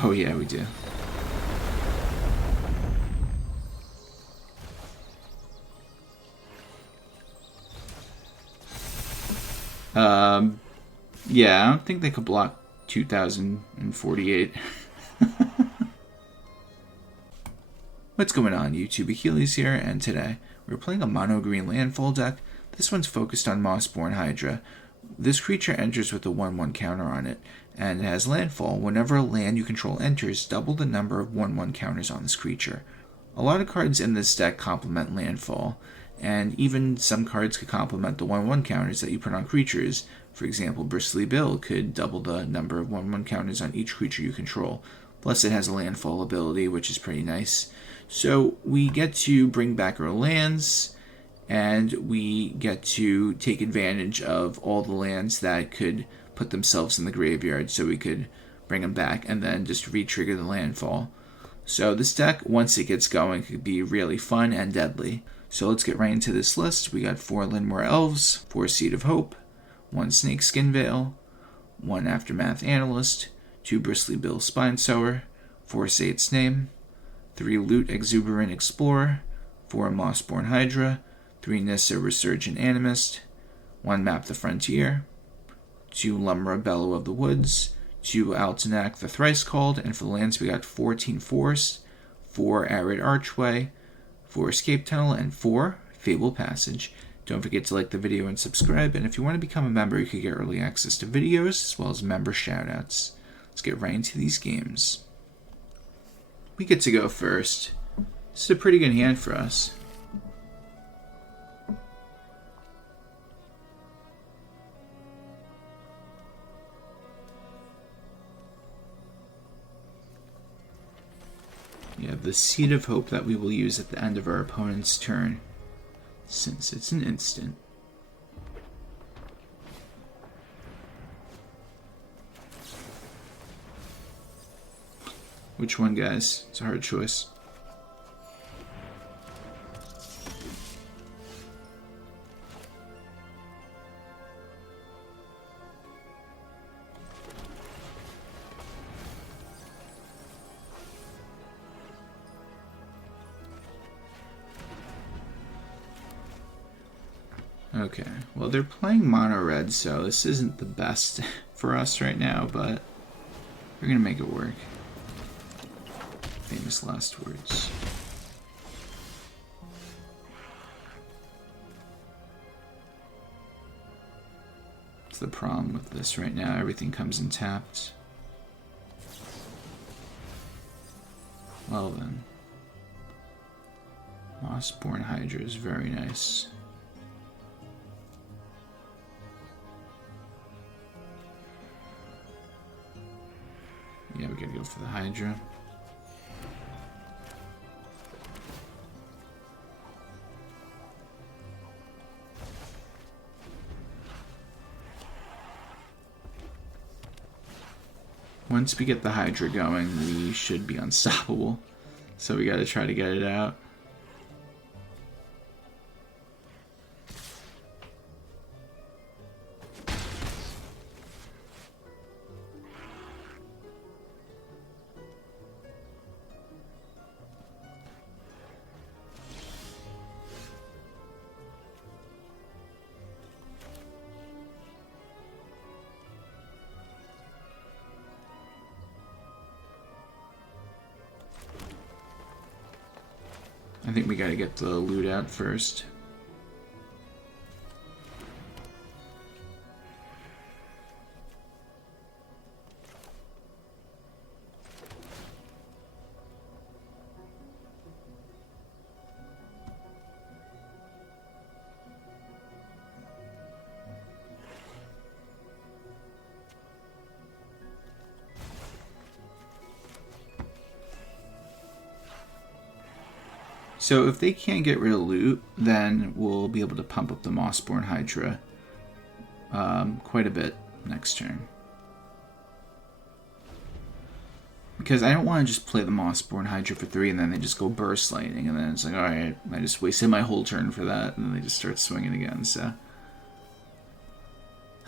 Oh yeah, we do. Yeah, I don't think they could block 2048. What's going on, YouTube? Achilles here, and today we're playing a mono-green landfall deck. This one's focused on Mossborn Hydra. This creature enters with a 1/1 counter on it, and it has landfall. Whenever a land you control enters, double the number of 1/1 counters on this creature. A lot of cards in this deck complement landfall, and even some cards could complement the 1/1 counters that you put on creatures. For example, Bristly Bill could double the number of 1/1 counters on each creature you control. Plus it has a landfall ability, which is pretty nice. So we get to bring back our lands, and we get to take advantage of all the lands that could put themselves in the graveyard, so we could bring them back and then just re-trigger the landfall. So this deck, once it gets going, could be really fun and deadly. So let's get right into this list. We got 4 Llanowar Elves, 4 Seed of Hope, 1 Snakeskin Veil, 1 Aftermath Analyst, 2 Bristly Bill Spine Sower, 4 Say Its Name, 3 Loot Exuberant Explorer, 4 Mossborn Hydra, 3 Nissa Resurgent Animist, 1 Map the Frontier, 2 Lumra Bellow of the Woods, 2 Altanak the Thrice-Called, and for the lands we got 14 Forest, 4 Arid Archway, 4 Escape Tunnel, and 4 Fabled Passage. Don't forget to like the video and subscribe, and if you want to become a member, you can get early access to videos as well as member shoutouts. Let's get right into these games. We get to go first. This is a pretty good hand for us. We have the Seed of Hope that we will use at the end of our opponent's turn, since it's an instant. Which one, guys? It's a hard choice. Okay, well they're playing mono red, so this isn't the best for us right now, but we're gonna make it work. Famous last words. That's the problem with this right now, everything comes in tapped. Well then. Mossborn Hydra is very nice. Yeah, we gotta go for the Hydra. Once we get the Hydra going, we should be unstoppable. So we gotta try to get it out. I think we gotta get the loot out first. So if they can't get rid of loot, then we'll be able to pump up the Mossborn Hydra quite a bit next turn. Because I don't want to just play the Mossborn Hydra for 3 and then they just go burst lightning, and then it's like, alright, I just wasted my whole turn for that, and then they just start swinging again, so.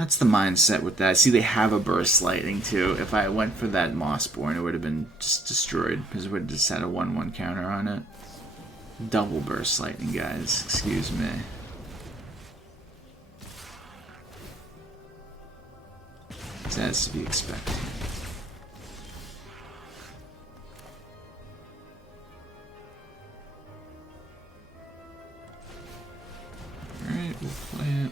That's the mindset with that. See, they have a Burst Lightning too. If I went for that Mossborn, it would have been just destroyed because it would have just had a 1/1 counter on it. Double Burst Lightning, guys. Excuse me. That's to be expected. Alright, we'll play it.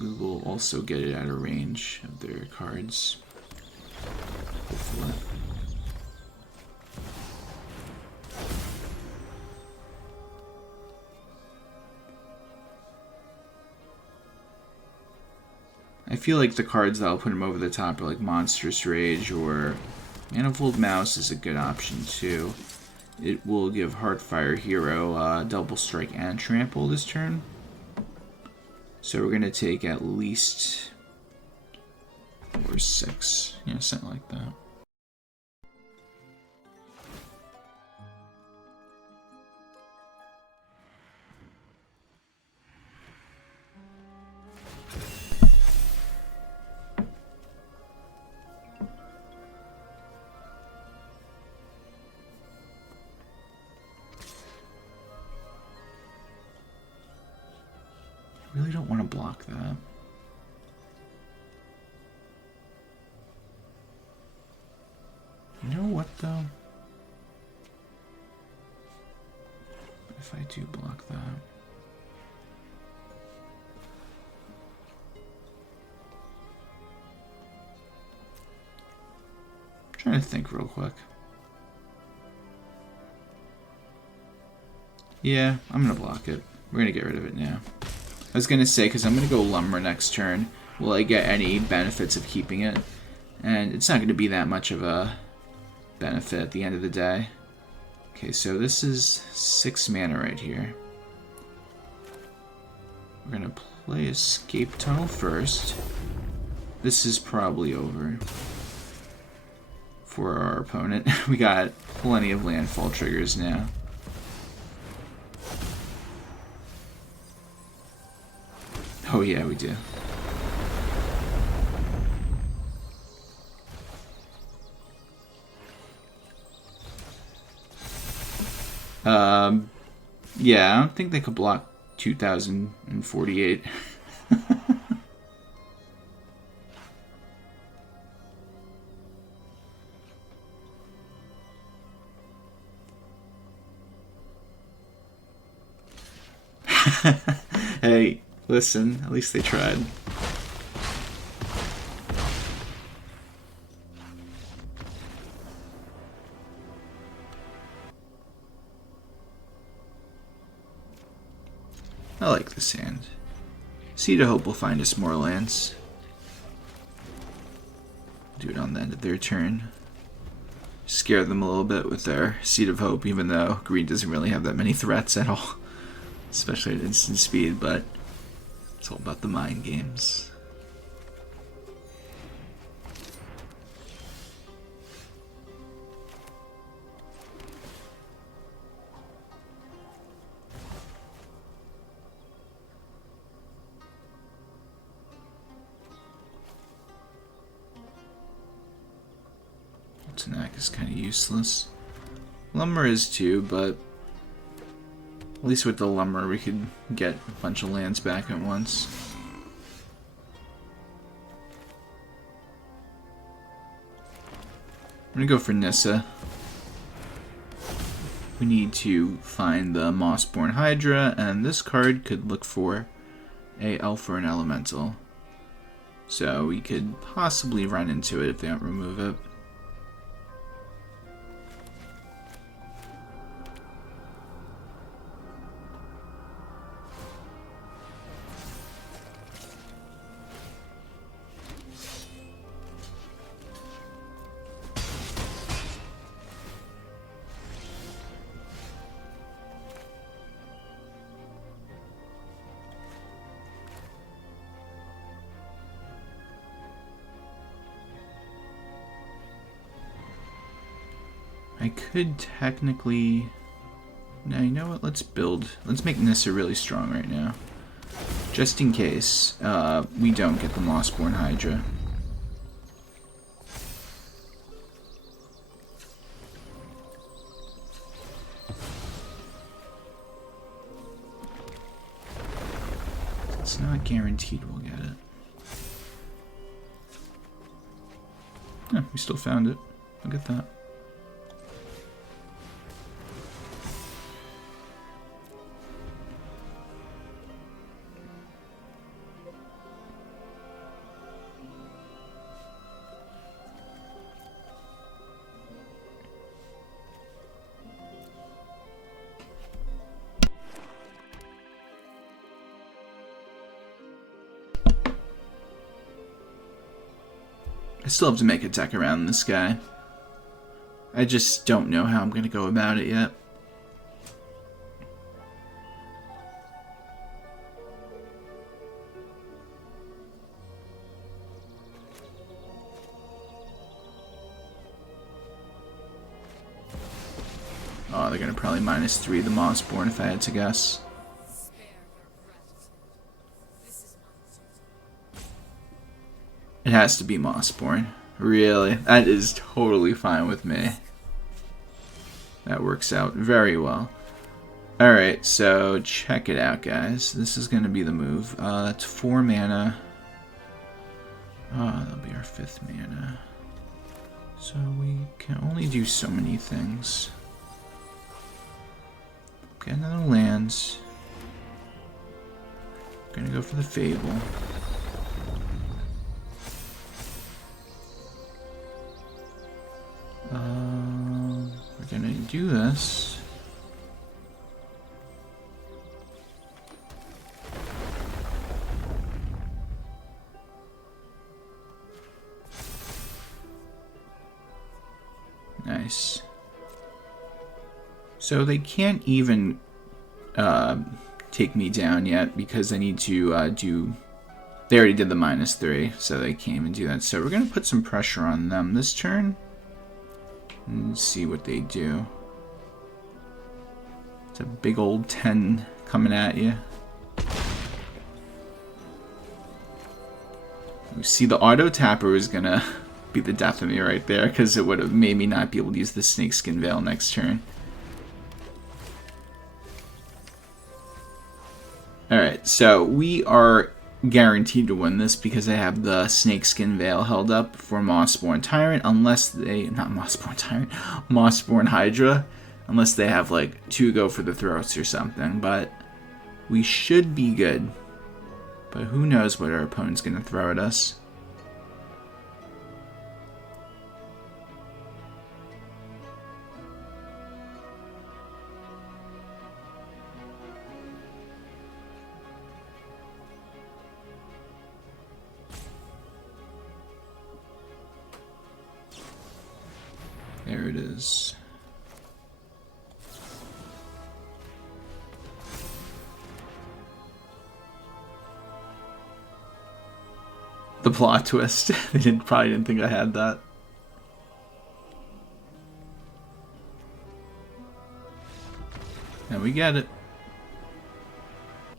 We will also get it out of range of their cards. Hopefully. I feel like the cards that'll put him over the top are like Monstrous Rage or Manifold Mouse is a good option too. It will give Heartfire Hero double strike and trample this turn. So we're going to take at least 4 or 6. Yeah, something like that. I really don't want to block that. You know what, though? If I do block that... I'm trying to think real quick. Yeah, I'm going to block it. We're going to get rid of it now. I was going to say, because I'm going to go Lumra next turn, will I get any benefits of keeping it? And it's not going to be that much of a benefit at the end of the day. Okay, so this is 6 mana right here. We're going to play Escape Tunnel first. This is probably over for our opponent. We got plenty of landfall triggers now. Oh yeah, we do. Yeah, I don't think they could block 2048. Hey, listen, at least they tried. I like this hand. Seed of Hope will find us more lands. Do it on the end of their turn. Scare them a little bit with their Seed of Hope, even though green doesn't really have that many threats at all. Especially at instant speed, but it's all about the mind games. Altanak is kind of useless. Lumra is too, but at least with the Lumra we could get a bunch of lands back at once. I'm gonna go for Nissa. We need to find the Mossborn Hydra, and this card could look for a elf or an elemental. So we could possibly run into it if they don't remove it. I could technically Now, you know what? Let's build. Let's make Nissa really strong right now. Just in case we don't get the Mossborn Hydra. It's not guaranteed we'll get it. Yeah, we still found it. Look at that. I still have to make a deck around this guy. I just don't know how I'm going to go about it yet. Oh, they're going to probably -3 the Mossborn if I had to guess. It has to be Mossborn. Really? That is totally fine with me. That works out very well. Alright, so check it out, guys. This is going to be the move. It's 4 mana. Oh, that'll be our 5th mana. So we can only do so many things. Okay, another lands. Gonna go for the Fable. We're gonna do this. Nice. So they can't even take me down yet because I need to do... They already did the -3, so they can't even do that. So we're gonna put some pressure on them this turn. And see what they do. It's a big old 10 coming at you. You see, the auto tapper is gonna be the death of me right there, because it would have made me not be able to use the Snakeskin Veil next turn. Alright, so we are guaranteed to win this because I have the Snakeskin Veil held up for Mossborn Tyrant, unless they... Not Mossborn Tyrant, Mossborn Hydra. Unless they have, like, 2 go for the throats or something, but we should be good. But who knows what our opponent's going to throw at us. There it is. The plot twist. They probably didn't think I had that. And we get it.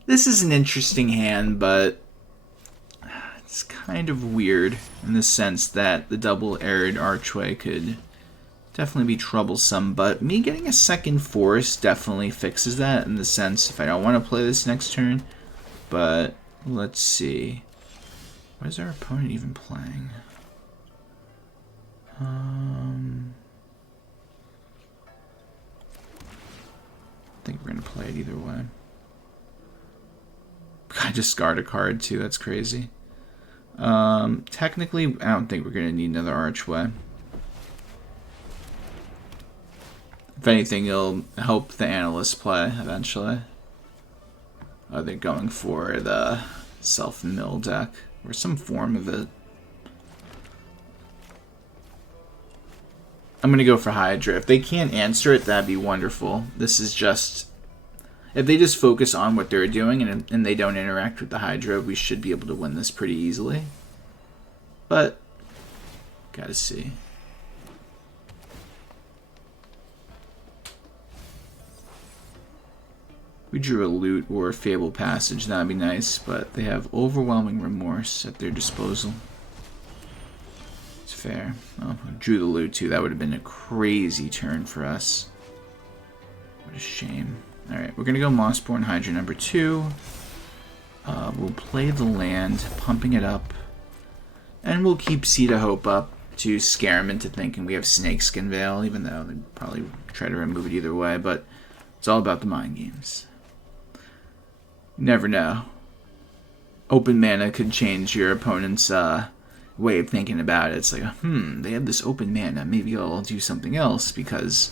This is an interesting hand, but it's kind of weird in the sense that the double Arid Archway could definitely be troublesome, but me getting a second force definitely fixes that in the sense if I don't want to play this next turn. But let's see. What is our opponent even playing? I think we're going to play it either way. I discard a card too, that's crazy. Technically, I don't think we're going to need another Archway. If anything, it'll help the Analyst play eventually. Oh, they're going for the self-mill deck, or some form of it. I'm going to go for Hydra. If they can't answer it, that'd be wonderful. This is just... If they just focus on what they're doing and they don't interact with the Hydra, we should be able to win this pretty easily. But, gotta see. We drew a Loot or a Fabled Passage, that'd be nice, but they have Overwhelming Remorse at their disposal. It's fair. Oh, drew the Loot too, that would have been a crazy turn for us. What a shame. Alright, we're gonna go Mossborn Hydra number 2. We'll play the land, pumping it up. And we'll keep Seed of Hope up to scare them into thinking we have Snakeskin Veil, even though they'd probably try to remove it either way, but it's all about the mind games. You never know. Open mana could change your opponent's way of thinking about it. It's like, they have this open mana, maybe I'll do something else because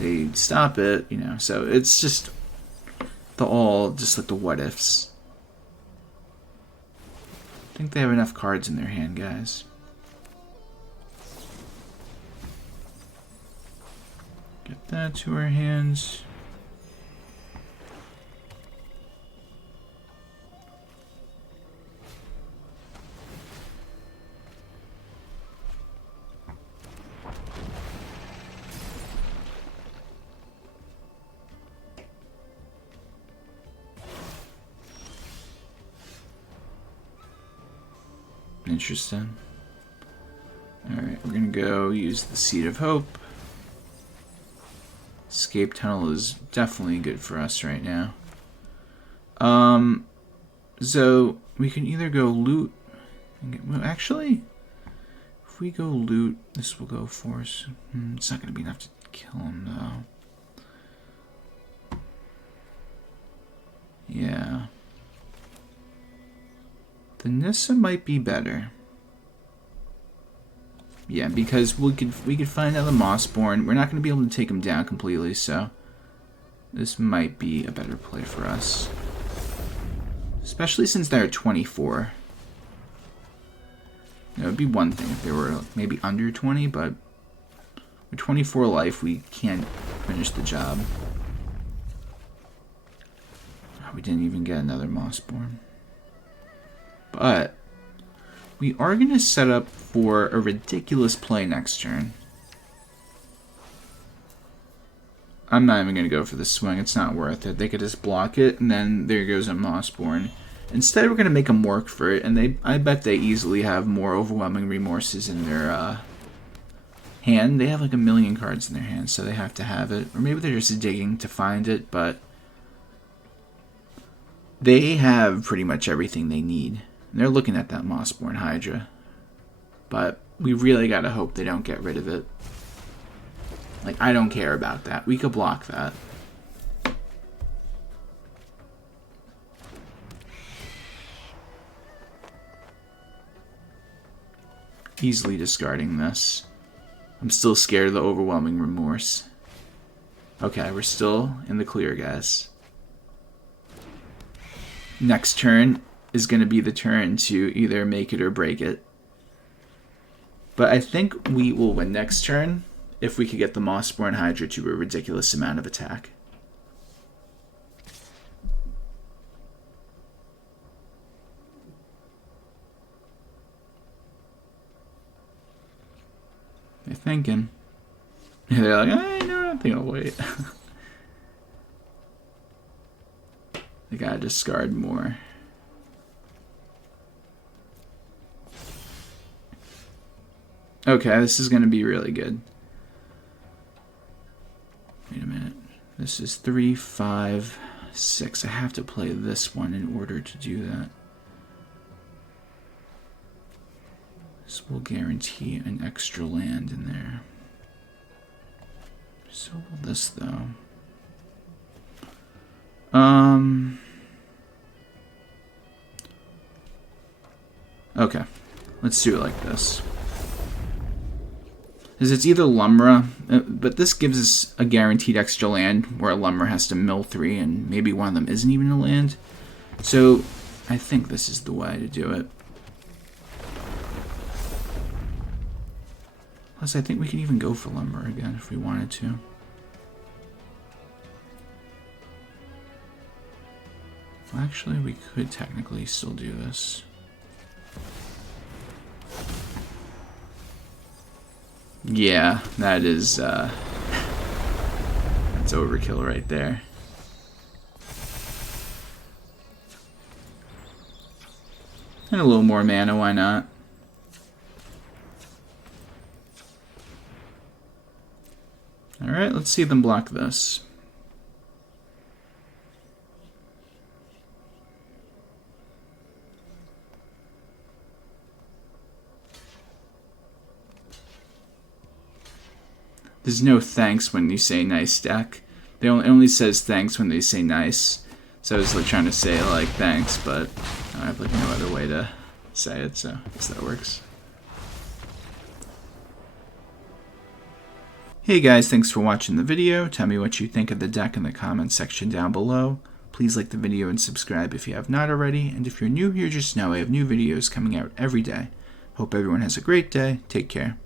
they stop it, you know. So it's just just like the what ifs. I think they have enough cards in their hand, guys. Get that to our hands. Interesting. Alright, we're gonna go use the Seed of Hope. Escape Tunnel is definitely good for us right now. So we can either go Loot and get, well, actually, if we go Loot, this will go Force. It's not gonna be enough to kill him though. Yeah. The Nissa might be better. Yeah, because we could find out the Mossborn. We're not going to be able to take him down completely, so this might be a better play for us. Especially since they're at 24. It would be one thing if they were maybe under 20, but with 24 life, we can't finish the job. Oh, we didn't even get another Mossborn. But we are going to set up for a ridiculous play next turn. I'm not even going to go for the swing. It's not worth it. They could just block it, and then there goes a Mossborn. Instead, we're going to make them work for it, and I bet they easily have more Overwhelming Remorses in their hand. They have like 1,000,000 cards in their hand, so they have to have it. Or maybe they're just digging to find it, but they have pretty much everything they need. And they're looking at that Mossborn Hydra. But we really gotta hope they don't get rid of it. Like, I don't care about that. We could block that. Easily discarding this. I'm still scared of the Overwhelming Remorse. Okay, we're still in the clear, guys. Next turn is going to be the turn to either make it or break it. But I think we will win next turn if we could get the Mossborn Hydra to a ridiculous amount of attack. They're thinking. They're like, no, I think I'll wait. They gotta discard more. Okay, this is going to be really good. Wait a minute. This is 3, 5, 6. I have to play this one in order to do that. This will guarantee an extra land in there. So will this, though. Okay. Let's do it like this. Because it's either Lumra, but this gives us a guaranteed extra land where a Lumra has to mill 3 and maybe one of them isn't even a land. So I think this is the way to do it. Plus I think we can even go for Lumra again if we wanted to. Well, actually we could technically still do this. Yeah, that is, that's overkill right there. And a little more mana, why not? Alright, let's see them block this. There's no thanks when you say nice deck. It only says thanks when they say nice. So I was like trying to say like thanks, but I have like no other way to say it, so I guess that works. Hey guys, thanks for watching the video. Tell me what you think of the deck in the comments section down below. Please like the video and subscribe if you have not already. And if you're new here, just know I have new videos coming out every day. Hope everyone has a great day. Take care.